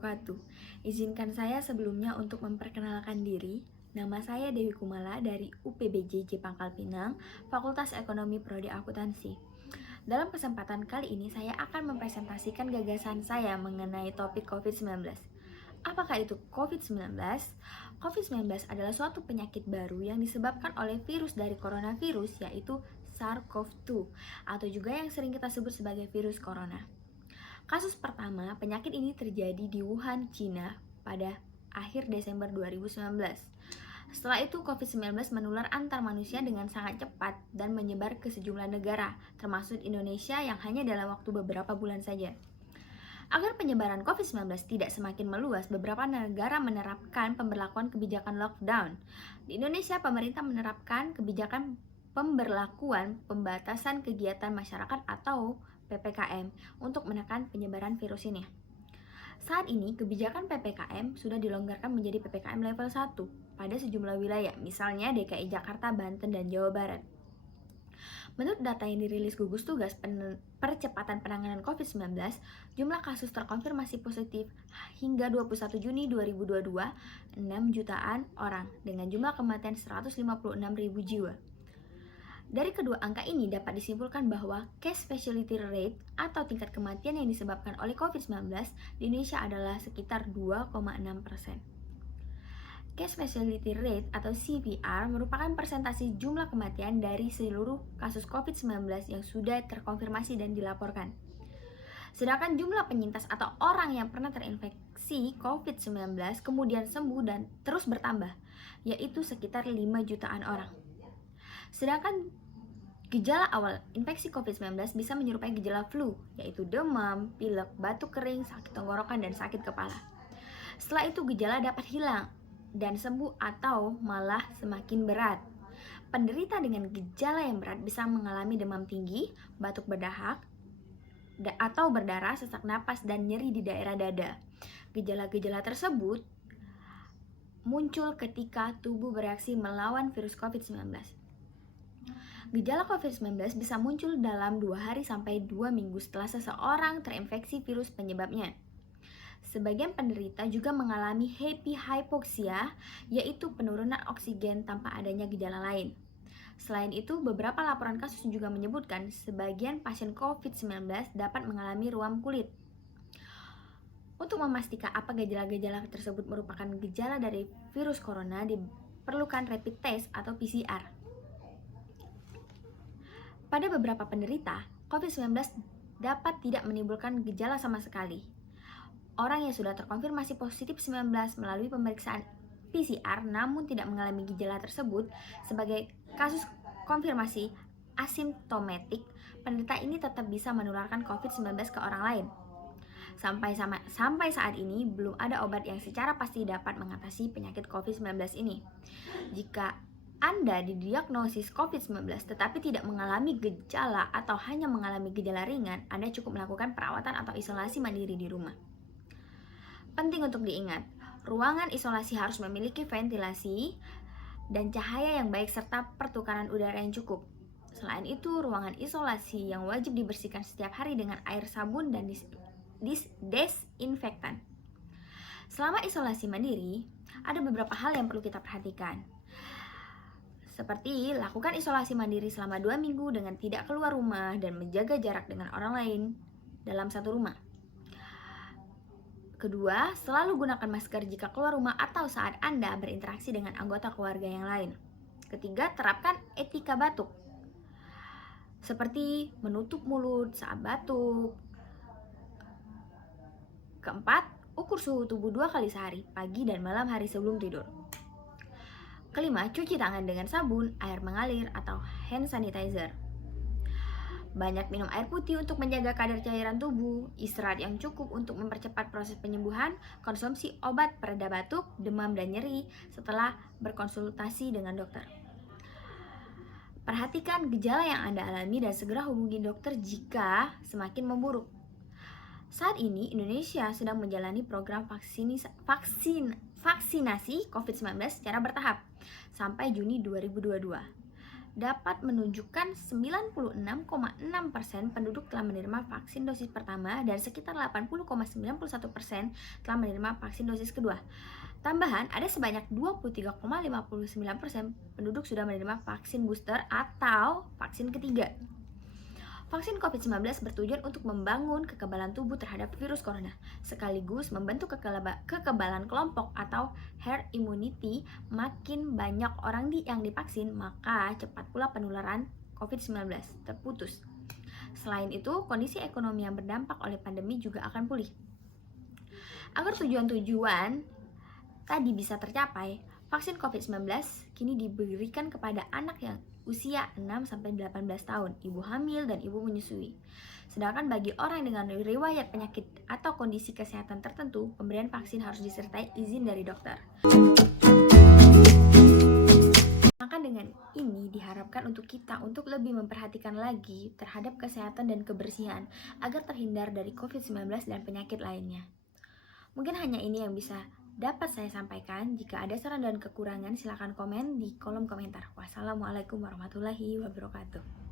wabarakatuh. Izinkan saya sebelumnya untuk memperkenalkan diri. Nama saya Dewi Kumala dari UPBJ Pangkal Pinang, Fakultas Ekonomi Prodi Akuntansi. Dalam kesempatan kali ini saya akan mempresentasikan gagasan saya mengenai topik COVID-19. Apakah itu COVID-19? COVID-19 adalah suatu penyakit baru yang disebabkan oleh virus dari coronavirus, yaitu SARS-CoV-2 atau juga yang sering kita sebut sebagai virus corona. Kasus pertama, penyakit ini terjadi di Wuhan, Cina pada akhir Desember 2019. Setelah itu, COVID-19 menular antar manusia dengan sangat cepat dan menyebar ke sejumlah negara, termasuk Indonesia yang hanya dalam waktu beberapa bulan saja. Agar penyebaran COVID-19 tidak semakin meluas, beberapa negara menerapkan pemberlakuan kebijakan lockdown. Di Indonesia, pemerintah menerapkan kebijakan pemberlakuan pembatasan kegiatan masyarakat atau PPKM untuk menekan penyebaran virus ini. Saat ini, kebijakan PPKM sudah dilonggarkan menjadi PPKM level 1 pada sejumlah wilayah, misalnya DKI Jakarta, Banten, dan Jawa Barat. Menurut data yang dirilis gugus tugas percepatan penanganan COVID-19, jumlah kasus terkonfirmasi positif hingga 21 Juni 2022, 6 jutaan orang, dengan jumlah kematian 156.000 jiwa. Dari kedua angka ini dapat disimpulkan bahwa case fatality rate atau tingkat kematian yang disebabkan oleh COVID-19 di Indonesia adalah sekitar 2,6%. Case fatality rate atau CFR merupakan persentase jumlah kematian dari seluruh kasus COVID-19 yang sudah terkonfirmasi dan dilaporkan. Sedangkan jumlah penyintas atau orang yang pernah terinfeksi COVID-19 kemudian sembuh dan terus bertambah, yaitu sekitar 5 jutaan orang. Sedangkan gejala awal infeksi COVID-19 bisa menyerupai gejala flu, yaitu demam, pilek, batuk kering, sakit tenggorokan, dan sakit kepala. Setelah itu gejala dapat hilang dan sembuh atau malah semakin berat. Penderita dengan gejala yang berat bisa mengalami demam tinggi, batuk berdahak, atau berdarah, sesak napas, dan nyeri di daerah dada. Gejala-gejala tersebut muncul ketika tubuh bereaksi melawan virus COVID-19. Gejala COVID-19 bisa muncul dalam 2 hari sampai 2 minggu setelah seseorang terinfeksi virus penyebabnya. Sebagian penderita juga mengalami happy hypoxia, yaitu penurunan oksigen tanpa adanya gejala lain. Selain itu, beberapa laporan kasus juga menyebutkan sebagian pasien COVID-19 dapat mengalami ruam kulit. Untuk memastikan apa gejala-gejala tersebut merupakan gejala dari virus corona, diperlukan rapid test atau PCR. Pada beberapa penderita, COVID-19 dapat tidak menimbulkan gejala sama sekali. Orang yang sudah terkonfirmasi positif 19 melalui pemeriksaan PCR namun tidak mengalami gejala tersebut sebagai kasus konfirmasi asimptomatik, penderita ini tetap bisa menularkan COVID-19 ke orang lain. Sampai saat ini belum ada obat yang secara pasti dapat mengatasi penyakit COVID-19 ini. Jika Anda didiagnosis COVID-19 tetapi tidak mengalami gejala atau hanya mengalami gejala ringan, Anda cukup melakukan perawatan atau isolasi mandiri di rumah. Penting untuk diingat, ruangan isolasi harus memiliki ventilasi dan cahaya yang baik serta pertukaran udara yang cukup. Selain itu, ruangan isolasi yang wajib dibersihkan setiap hari dengan air sabun dan desinfektan. Selama isolasi mandiri, ada beberapa hal yang perlu kita perhatikan. Seperti lakukan isolasi mandiri selama 2 minggu dengan tidak keluar rumah dan menjaga jarak dengan orang lain dalam satu rumah. Kedua, selalu gunakan masker jika keluar rumah atau saat Anda berinteraksi dengan anggota keluarga yang lain. Ketiga, terapkan etika batuk, seperti menutup mulut saat batuk. Keempat, ukur suhu tubuh 2 kali sehari, pagi dan malam hari sebelum tidur. Kelima, cuci tangan dengan sabun, air mengalir, atau hand sanitizer. Banyak minum air putih untuk menjaga kadar cairan tubuh, istirahat yang cukup untuk mempercepat proses penyembuhan, konsumsi obat pereda batuk, demam, dan nyeri setelah berkonsultasi dengan dokter. Perhatikan gejala yang Anda alami dan segera hubungi dokter jika semakin memburuk. Saat ini, Indonesia sedang menjalani program vaksinasi COVID-19 secara bertahap sampai Juni 2022. dapat menunjukkan 96,6% penduduk telah menerima vaksin dosis pertama dan sekitar 80,91% telah menerima vaksin dosis kedua. Tambahan, ada sebanyak 23,59% penduduk sudah menerima vaksin booster atau vaksin ketiga. Vaksin COVID-19 bertujuan untuk membangun kekebalan tubuh terhadap virus corona, sekaligus membentuk kekebalan kelompok atau herd immunity. Makin banyak orang yang divaksin, maka cepat pula penularan COVID-19 terputus. Selain itu, kondisi ekonomi yang berdampak oleh pandemi juga akan pulih. Agar tujuan-tujuan tadi bisa tercapai, vaksin COVID-19 kini diberikan kepada anak yang usia 6-18 tahun, ibu hamil dan ibu menyusui. Sedangkan bagi orang dengan riwayat penyakit atau kondisi kesehatan tertentu, pemberian vaksin harus disertai izin dari dokter. Maka dengan ini diharapkan untuk kita untuk lebih memperhatikan lagi terhadap kesehatan dan kebersihan agar terhindar dari COVID-19 dan penyakit lainnya. Mungkin hanya ini yang bisa dapat saya sampaikan. Jika ada saran dan kekurangan, silakan komen di kolom komentar. Wassalamualaikum warahmatullahi wabarakatuh.